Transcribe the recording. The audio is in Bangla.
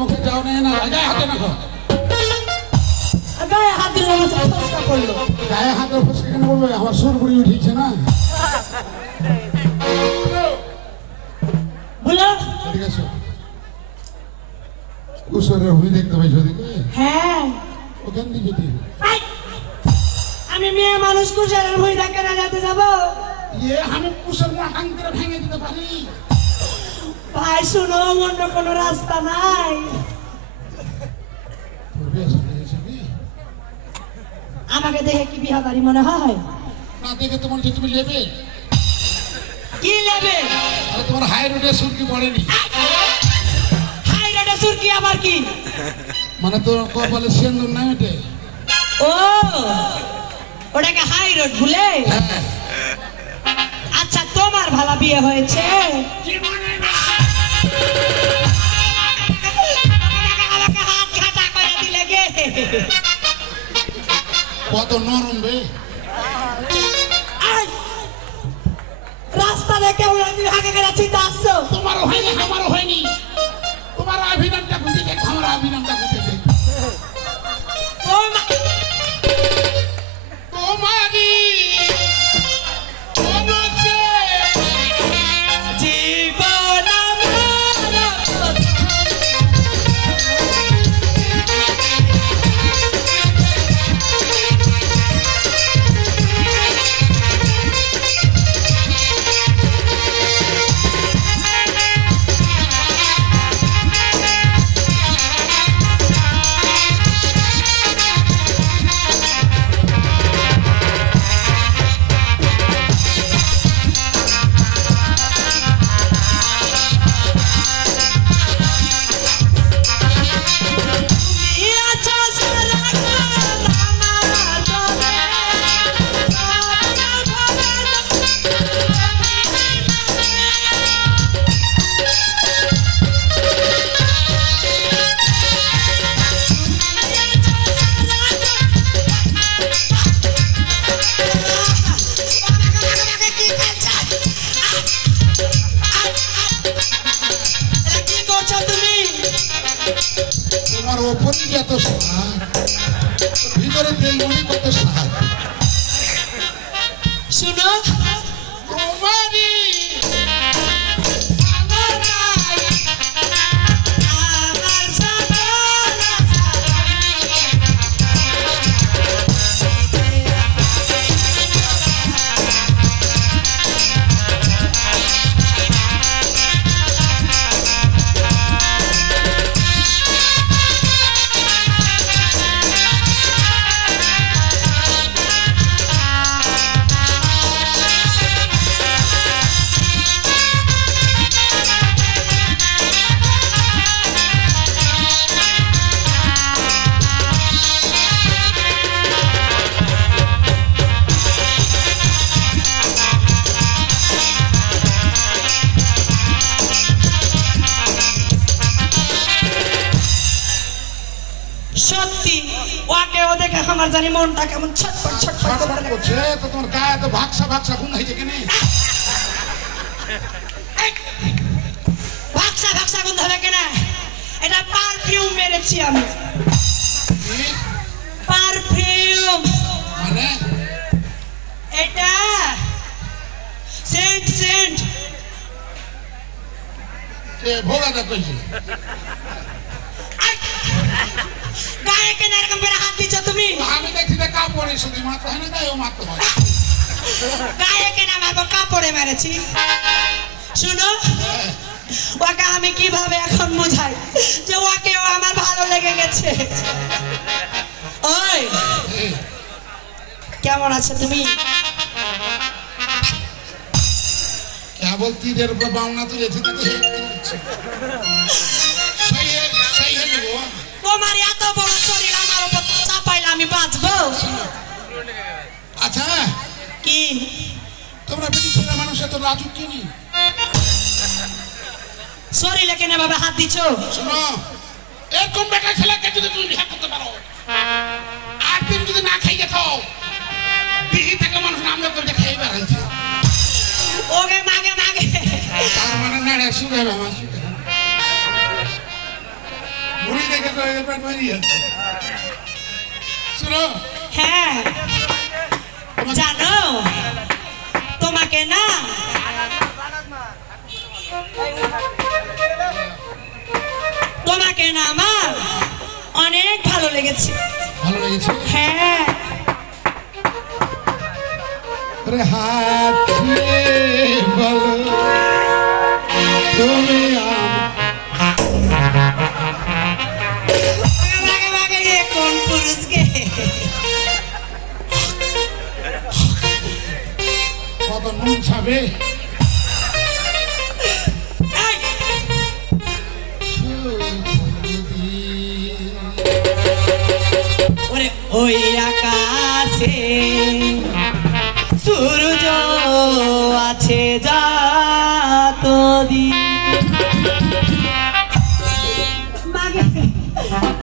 মুখে যাও না গায়ে হাতে রাখো গায়ে হাত দিলে ফসকা করলো গায়ে হাতে ফসকা কেন বলবে আমার সুর বুড়ি উঠেছে না বলো ঠিক আছে কুসরের হুই দেখতে পাইছো ওদিকে হ্যাঁ ওখান দিকে আমি মেয়ে মানুষ কুসরের হুই দেখে না যেতে যাবো আমি কুসর মাটাং করে ভেঙে দিতে পারি ভাই শুনো অন্য কোনো রাস্তা নাই আমাকে দেখে কি বিহাবাড়ি মনে হয় না দেখে তোমার যে তুমি নেবে কি নেবে তোমার হাই রোডে সুরকি পড়েনি হাই রোডে সুরকি আবার কি মানে তোর কপালে সিন্দুর নাই ওঠে ও ওটাকে হাই রোড ভুলে আচ্ছা তোমার ভালো বিয়ে হয়েছে কত নরম বে রাস্তা দেখে আগে গেলে চিন্তা আসছো তোমারও হয়নি আমারও হয়নি তোমার অভিনয়টা খুঁজে দেখ আমার অভিনয়টা খুঁজে দেখ তোমারই এত ভিতরে তেলমনি কত সাহায্য শুনো সত্যি ওকে ও দেখে আমার জানি মনটা কেমন ছটফট ছটফট করছে তো তোমার গায়ে তো ভাগসা ভাগসা গুণ হয়েছে কিনে ভাগসা ভাগসা গুণ হবে কিনা এটা পারফিউম মেরেছি আমি পারফিউম মানে এটা সেন্ট সেন্ট এ ভোগাটা কইছে গায়ে কেন এরকম করে হাত দিচ্ছ তুমি আমি দেখি যে কাপড়ে শুধু মারতে হয় না গায়েও মারতে হয় গায়ে কেন মারবো কাপড়ে মেরেছি শুনো ওকে আমি কিভাবে এখন বুঝাই যে ওকেও আমার ভালো লেগে গেছে ওই কেমন আছো তুমি কেবল তীরের উপর বাউনা তুলেছে তাতে তোমার এত বড় শরীর আমার উপর চাপাইলে আমি বাঁচবো আচ্ছা কি তোমরা বেশি ছেলে মানুষ এত লাজুক কিনি শরীরে কেন ভাবে হাত দিচ্ছ শোনো এরকম বেটা ছেলেকে যদি তুমি বিয়ে করতে পারো 8 দিন যদি না খাইয়ে খাও দিহি থেকে মানুষ নামলে করে খাইবে আনছে ওকে মাগে মাগে তার মানে না রে শুনে বাবা শুনে দেখে তো এবার বেরিয়েছে শুনো হ্যাঁ জানো তোমাকে না তোমাকে না আমার অনেক ভালো লেগেছে ভালো লেগেছে হ্যাঁ আরে হাত ছুঁয়ে বলো তুমি ভাগে ভাগে রে কোন পুরুষকে কত নুন ছাবে এই, ওরে ওই আকাশে